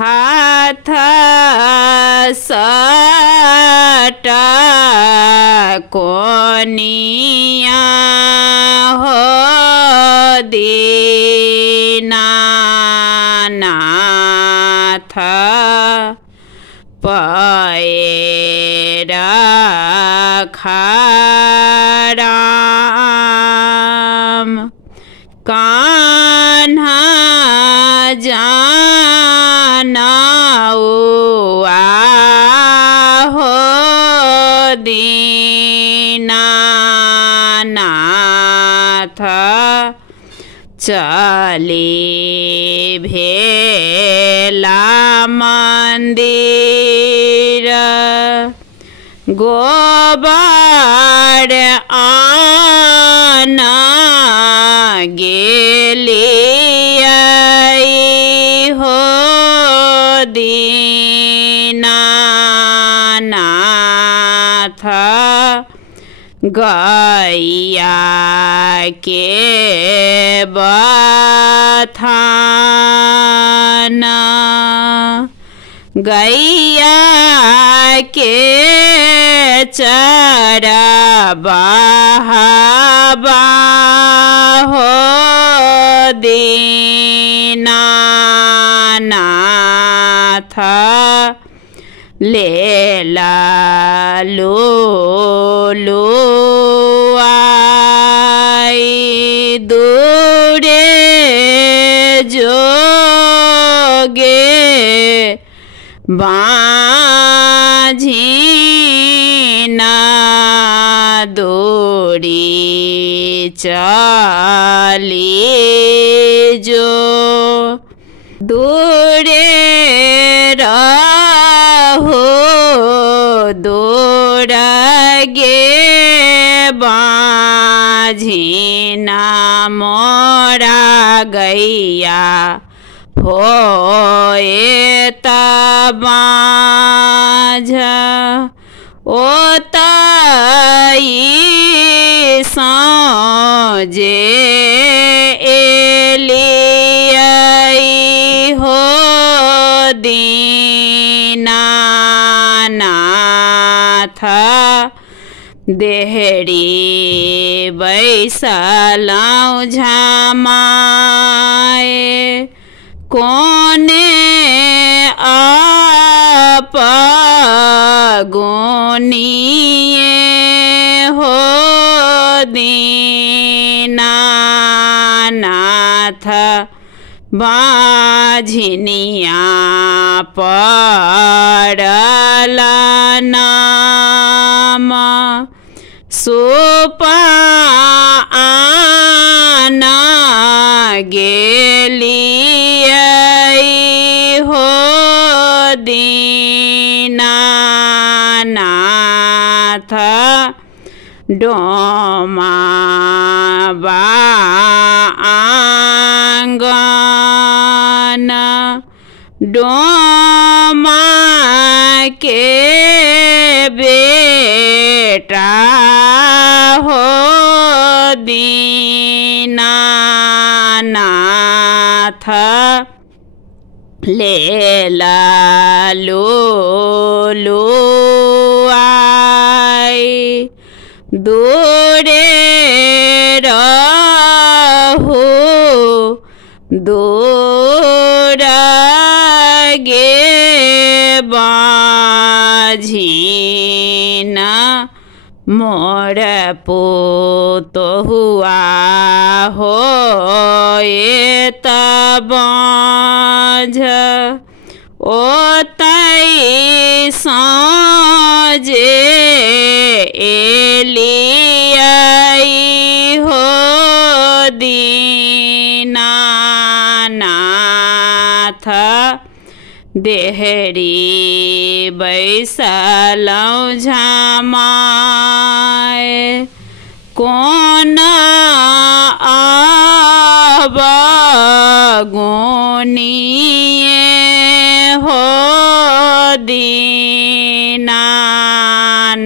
हाथ सटा कोनिया हो दीनानाथ पैर खराम कान्हा जानौआ हो दीनानाथ चली भेला मंदिर गोबर आना गेलियै हो दीनानाथ गैया के बथान गैया के चरबहबा हो दीनानाथ लेला लुलुआई दूरे जोगे बाझिना दूरी चली जो दूरे रहो दूर गे बाझिना मोरा गैया होए तबाझ ओ तई साँझे एलियै हो दीनानाथ देहरी बैसलौं झमाए कोने आप गोनिए हो दीनानाथ बाझिनिया पड़ल नाम सुपा आना गेलियै हो दीनानाथ डोमा आंगन डोमा के बेटा हो दीनानाथ लेला लुलुआई दूरे रहु दूर गे बाझिना मोर पुतहुआ हो तबाझ ओ तई साँझे एलियै हो दीनानाथ देहरी बैसलौं झमाए कोन आब गोनिए हो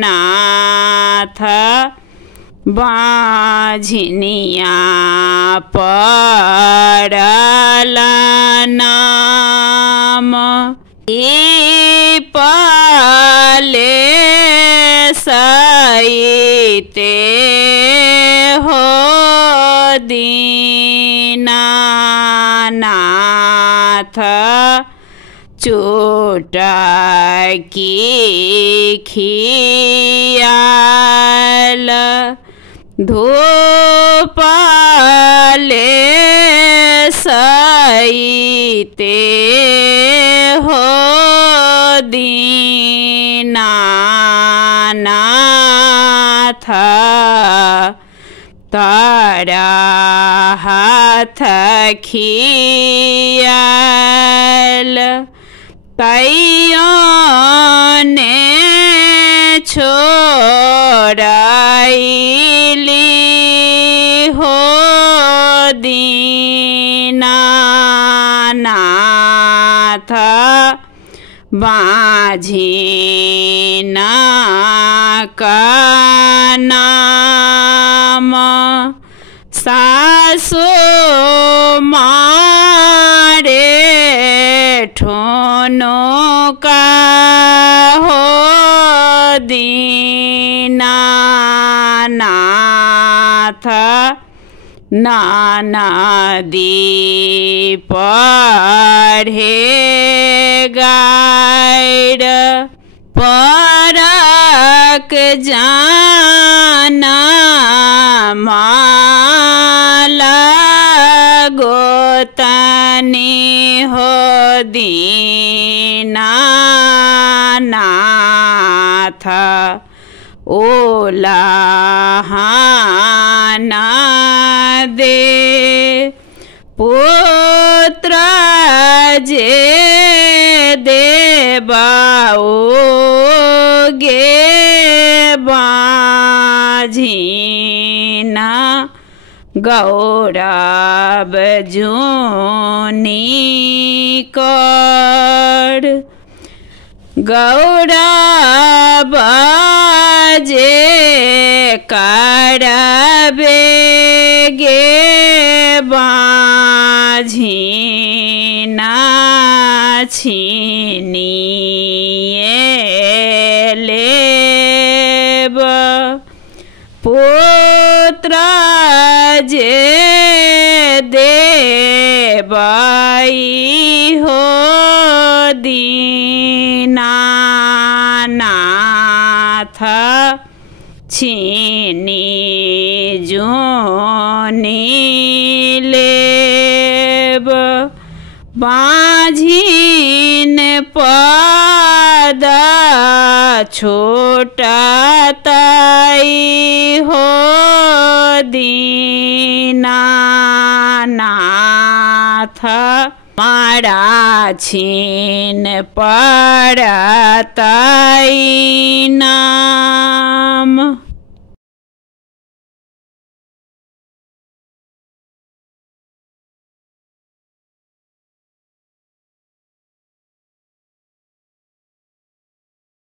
दीनानाथ बाझिनिया पड़ल नाम पले सईते हो दीनानाथ चुटकी खियाल धूपले सईते हो दीनानाथ तारा हाथ खियाल तैयोने छोड़ाइली हो दीनानाथ बाझिना का नाम सासु मारे ठोनो का हो दीनानाथ नानदी पढ़े गायर परक जाना माला गोतनी हो दीनानाथ ओलाहाना दे पुत्र जे देबाओगे बाझिना गौरव जूनी कर गौरव जे करबे गे बाझिना छीनिए लेब पुत्र जे देबाई हो दीनानाथ छीनी जोनी लेब बाझिन पद छोटतई हो दीनानाथ मारा छीन पड़तई नाम।